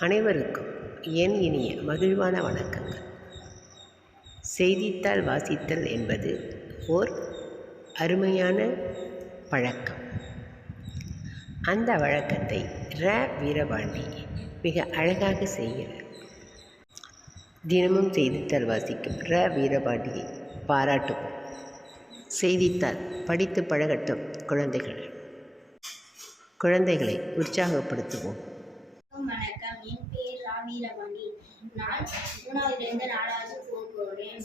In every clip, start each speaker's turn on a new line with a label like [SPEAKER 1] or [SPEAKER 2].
[SPEAKER 1] அனைவருக்கும் என் இனிய மகிழ்வான வணக்கங்கள். செய்தித்தாள் வாசித்தல் என்பது ஓர் அருமையான பழக்கம். அந்த வழக்கத்தை ர. வீரபாண்டி மிக அழகாக செய்கிறார். தினமும் செய்தித்தாள் வாசிக்கும் ர. வீரபாண்டியை பாராட்டுவோம். செய்தித்தாள் படித்து பழகட்டும் குழந்தைகள். குழந்தைகளை உற்சாகப்படுத்துவோம்.
[SPEAKER 2] பெயர் நான் மூணாவதுலேருந்து நாலாவது போகிறேன்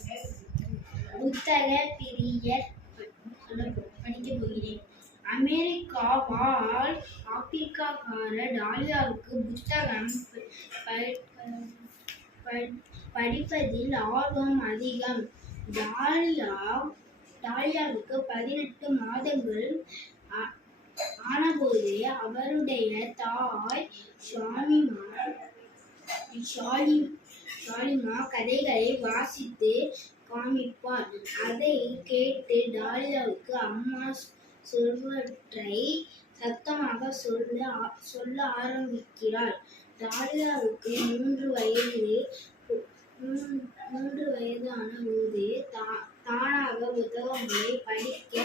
[SPEAKER 2] புத்தக பிரியர் படிக்க போகிறேன். அமெரிக்காவால் ஆப்பிரிக்காக்கார டாலியாவுக்கு புத்தகம் படிப்பதில் ஆர்வம் அதிகம். டாலியா டாலியாவுக்கு பதினெட்டு மாதங்கள் ஆனபோது அவருடைய தாய் ஷாலிமா ஷாலிமா கதைகளை வாசித்து காமிப்பார் அதை கேட்டு டாலியாவுக்கு அம்மா சொல்வற்றை சத்தமாக சொல்ல ஆ- சொல்ல ஆரம்பிக்கிறார் டாலியாவுக்கு மூன்று வயது மூ- மூன்று வயதான போது தா- தானாக புத்தகங்களை படிக்க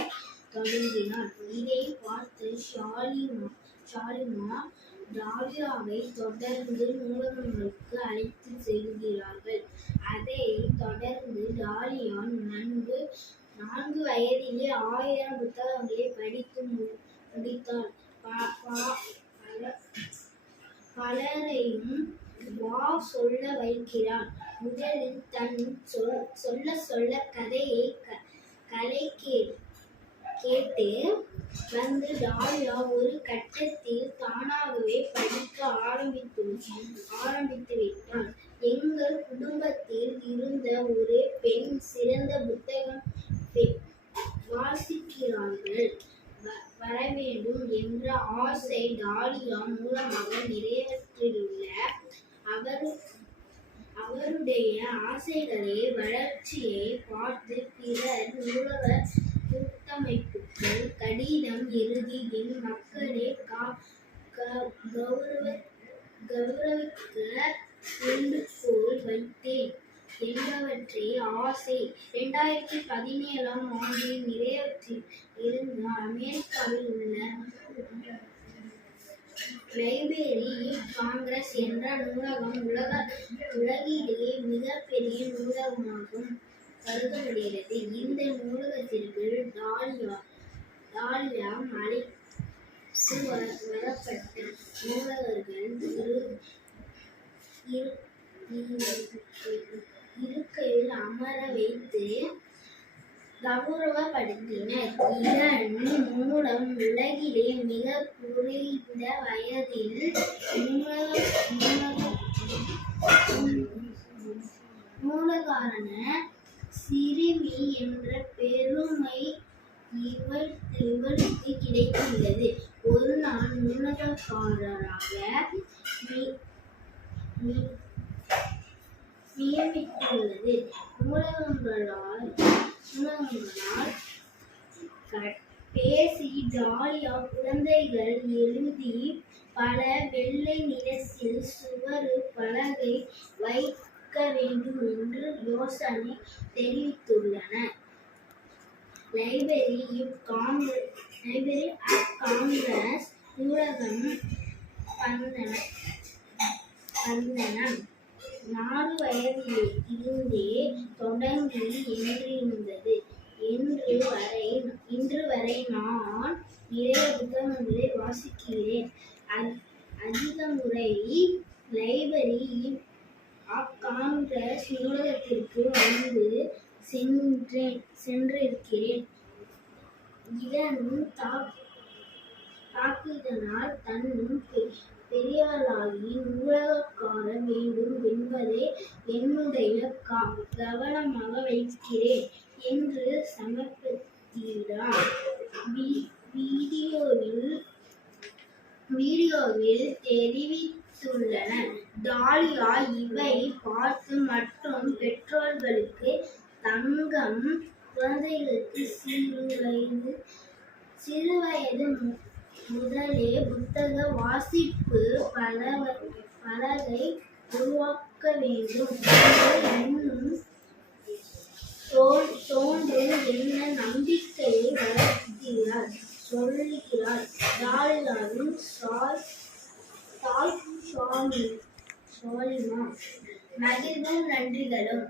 [SPEAKER 2] தொடங்கினார். இதை பார்த்து ஷாலிமா ஷாலிமா டாலியாவை தொடர்ந்து நூலகங்களுக்கு அழைத்து செல்கிறார்கள். அதை தொடர்ந்து டாலியான் நன்கு நான்கு வயதிலே ஆயிரம் புத்தகங்களை படித்து மு- முடித்தார் பல- பலரையும் வா சொல்ல வைக்கிறார் முதலில் தன் சொல் சொல்ல சொல்ல கதையை க- கலை கே கேட்டு வந்து டாலியா ஒரு கட்டத்தில் தானாகவே படிக்க ஆரம்பித்து ஆரம்பித்து விட்டான். எங்கள் குடும்பத்தில் இருந்த ஒரு பெண் சிறந்த புத்தகம் வாசிக்கிறார்கள். வ- வர வேண்டும் என்ற ஆசை டாலியா மூலமாக நிறைவேற்றியுள்ள அவர் அவருடைய ஆசைகளை வளர்ச்சியை பார்த்து பிறர் நூலக கூட்டமைப்பு கடிதம் எழுதி என் மக்களை கா- க- கௌரவ கௌரவிக்க வேண்டுகோள் வைத்தேன். என்பவற்றை ஆசை. இரண்டாயிரத்தி பதினேழாம் ஆண்டில் நிறைவேற்றி இருந்த அமெரிக்காவில் உள்ள லைப்ரரி காங்கிரஸ் என்ற நூலகம் உலக உலகிலேயே மிகப்பெரிய நூலகமாகும் கருதப்படுகிறது. இந்த நூலகத்திற்கு டாலியா டாலியா அழைத்து வ- வரப்பட்ட மூலவர்கள் இரு இருக்கையில் அமர வைத்து கௌரவப்படுத்தினர். இதன் மூலம் உலகிலே மிக குறைந்த வயதில் மூலகாரண சிறுமி என்ற பெருமை இவருக்கு கிடைத்துள்ளது. ஒரு நாள் நூலகக்காரராக நியமித்துள்ளது நூலகங்களால் நூலகங்களால் பேசி ஜாலியா குழந்தைகள் எழுதி பல வெள்ளை நிறத்தில் சுவரு பலகை வைக்க வேண்டும் என்று யோசனை தெரிவித்துள்ளன. லைப்ரரி இப் காங்கிரஸ் லைப்ரரி ஆஃப் காங்கிரஸ் நூலகம் பந்தன பந்தனம். நாலு வயதில் இருந்தே தொடங்கி என்றிருந்தது. இன்று வரை இன்று வரை நான் நிறைய புத்தகங்களை வாசிக்கிறேன். அ- அதிக முறை லைப்ரரி ஆஃப் காங்கிரஸ் நூலகத்திற்கு வந்து சென்றேன் சென்றிருக்கிறேன் இதனும் தாக்குதனால் தன்னும் பெ- பெரியவளாகி நூலகக்கார வேண்டும் என்பதை என்னுடைய கா கவனமாக வைக்கிறேன் என்று சமர்ப்பித்தார் வீடியோவில் வீடியோவில் தெரிவித்துள்ளனர் டாலியா இவை பார்த்து மற்றும் பெற்றோர்களுக்கு தங்கம் குழந்தைகளுக்கு சிறு வயது சிறு வயது முதலே புத்தக வாசிப்பு பலவ பலகை உருவாக்க வேண்டும். இன்னும் தோன்றும் என்ன நம்பிக்கையை வளர்க்கிறார் சொல்லுகிறார் டாலிலாவின் சால் சால் சுவாமி சாலிமா. மகிழ்வும் நன்றிகளும்.